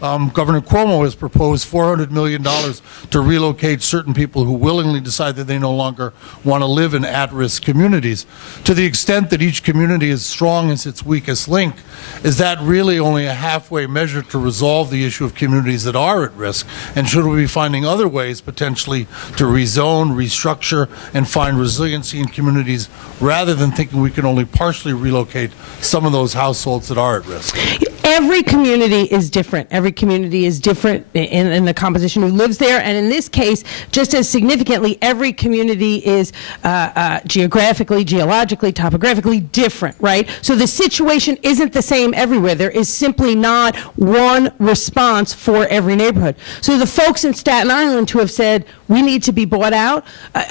Governor Cuomo has proposed $400 million to relocate certain people who willingly decide that they no longer want to live in at-risk communities. To the extent that each community is strong as its weakest link, is that really only a halfway measure to resolve the issue of communities that are at risk? And should we be finding other ways potentially to rezone, restructure, and find resiliency in communities rather than thinking we can only partially relocate some of those households that are at risk? Every community is different. Every community is different in the composition who lives there. And in this case, just as significantly, every community is geographically, geologically, topographically different, right? So the situation isn't the same everywhere. There is simply not one response for every neighborhood. So the folks in Staten Island who have said, we need to be bought out,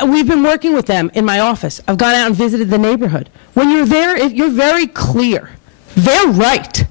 we've been working with them in my office. I've gone out and visited the neighborhood. When you're there, you're very clear. They're right.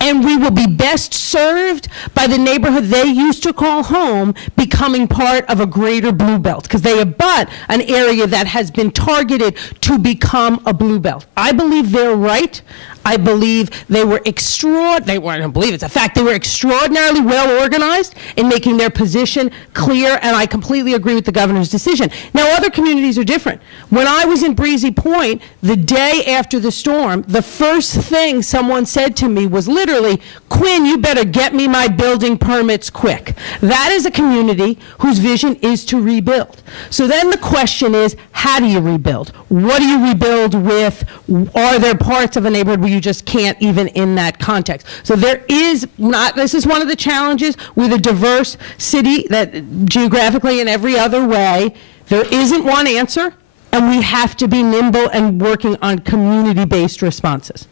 And we will be best served by the neighborhood they used to call home becoming part of a greater blue belt, because they abut an area that has been targeted to become a blue belt. I believe they're right. I believe they were I don't believe it's a fact, they were extraordinarily well organized in making their position clear, and I completely agree with the governor's decision. Now, other communities are different. When I was in Breezy Point, the day after the storm, the first thing someone said to me was literally, Quinn, you better get me my building permits quick. That is a community whose vision is to rebuild. So then the question is, how do you rebuild? What do you rebuild with? Are there parts of a neighborhood where you just can't even in that context? So there is not, this is one of the challenges with a diverse city that geographically and every other way, there isn't one answer, and we have to be nimble and working on community-based responses.